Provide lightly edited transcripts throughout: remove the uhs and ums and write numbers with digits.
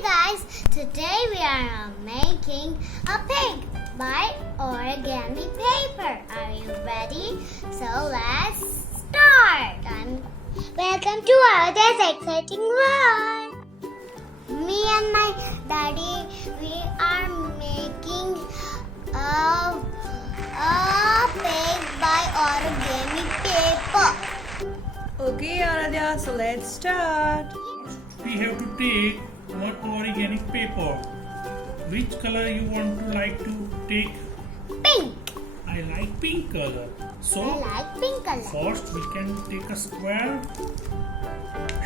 Hey guys, today we are making a pig by origami paper. Are you ready? So let's start. Welcome to Aaradhya's exciting world. Me and my daddy, we are making a pig by origami paper. Okay, Aaradhya, so let's start. We have to take one organic paper. Which color you want to take? Pink. I like pink color. So I like pink color. first we can take a square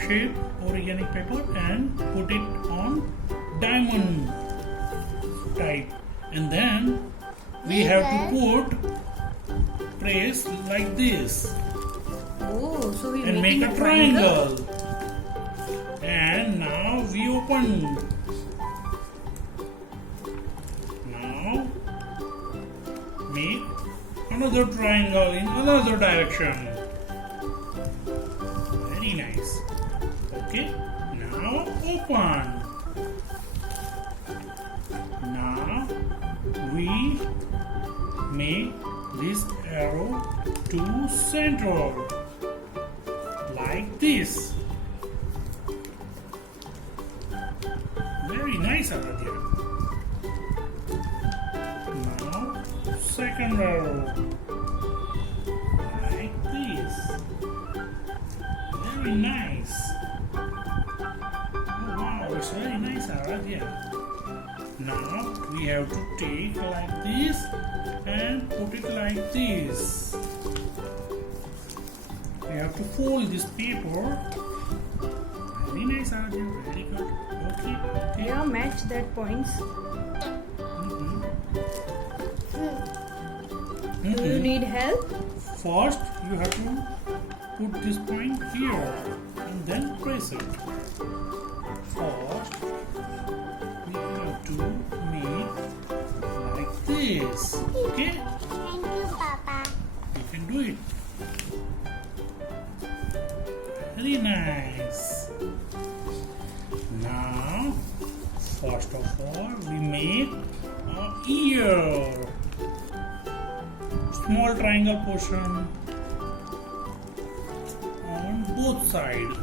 shape organic paper and put it on diamond type, and then we have to put press like this Oh, so we're and make making a triangle. And now we open. Now make another triangle in another direction. Very nice. Okay, now open. Now we make this arrow to center like this. Very nice, Aaradhya. Now, second arrow. Like this. Very nice. Oh, wow, it's very nice, Aaradhya. Now, we have to take like this and put it like this. We have to fold this paper. Very nice, Aaradhya. Very good. Okay. Yeah, match that points. Do you need help? First, you have to put this point here and then press it. First, we have to make like this. Okay? Thank you, Papa. You can do it. Very nice. Now, first of all, we make an ear. Small triangle portion on both sides.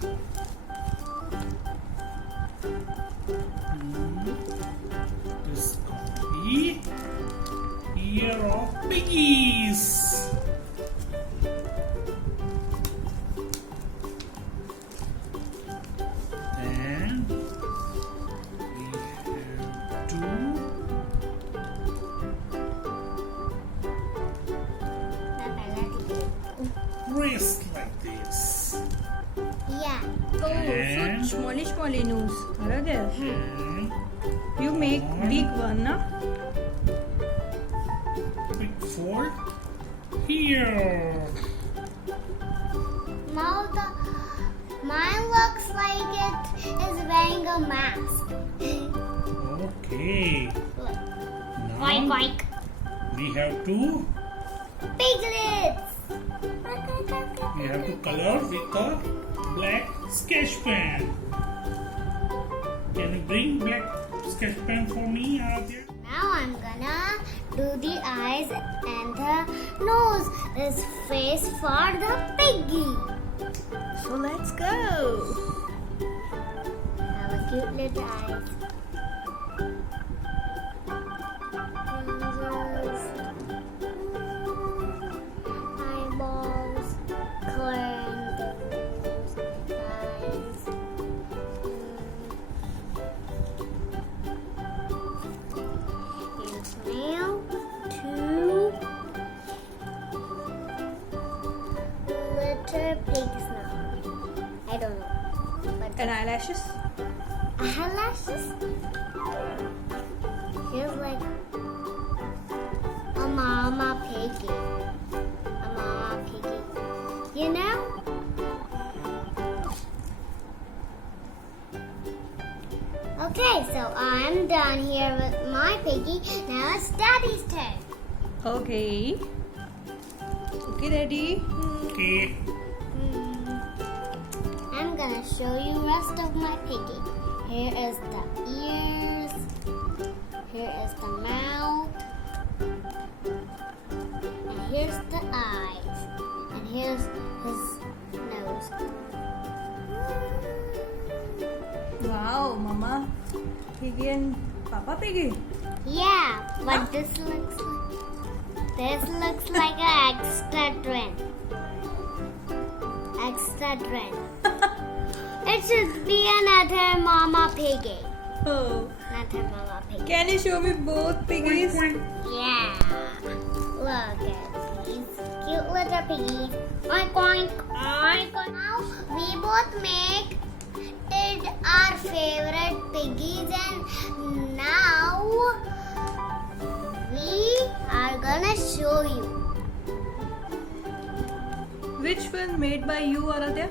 This could be ear of piggies. Then we have to press like this. Yeah. Oh, And- so smally nose. Aaradhya, And you make big one, na? big fold here. Now mine looks like it is wearing a mask. Okay. Look. Now Oink. we have to Piglets. color with a black sketch pen. Can you bring black sketch pen for me, Aaradhya? Now I'm gonna do the eyes and the nose. This face for the piggy. So let's go. Have a cute little eyes. Noses. Eyeballs. Coloring the nose. Eyes. And now two little pigs now. I don't know. But And eyelashes? eyelashes feels like a mama piggy. A mama piggy. You know? Okay, so I'm done here with my piggy. Now it's Daddy's turn. Okay. Okay, Daddy. Okay. I'm gonna show you rest of my piggy. Here is the ears. Here is the mouth. And here's the eyes. And here's his nose. Wow, Mama Piggy and Papa Piggy. Yeah, but this looks like an extra twin. Extra twin. It should be another Mama Piggy. Oh, Another Mama Piggy. can you show me both piggies? Yeah. Look at these cute little piggies. Oink oink oink. Now we both make it our favorite piggies, and now we are gonna show you. Which one made by you, Aaradhya?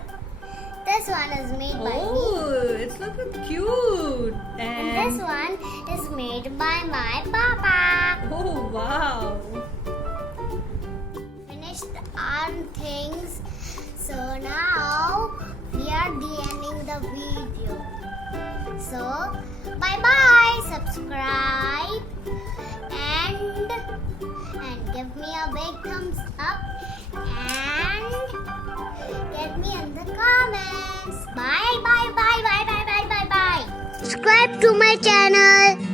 This one is made by me. Oh, it's looking cute. And this one is made by my papa. Oh, wow. Finished our things. So now we are ending the video. So bye bye. Subscribe and give me a big thumbs up and get me in the comments. Bye bye bye bye bye bye bye bye. Subscribe to my channel.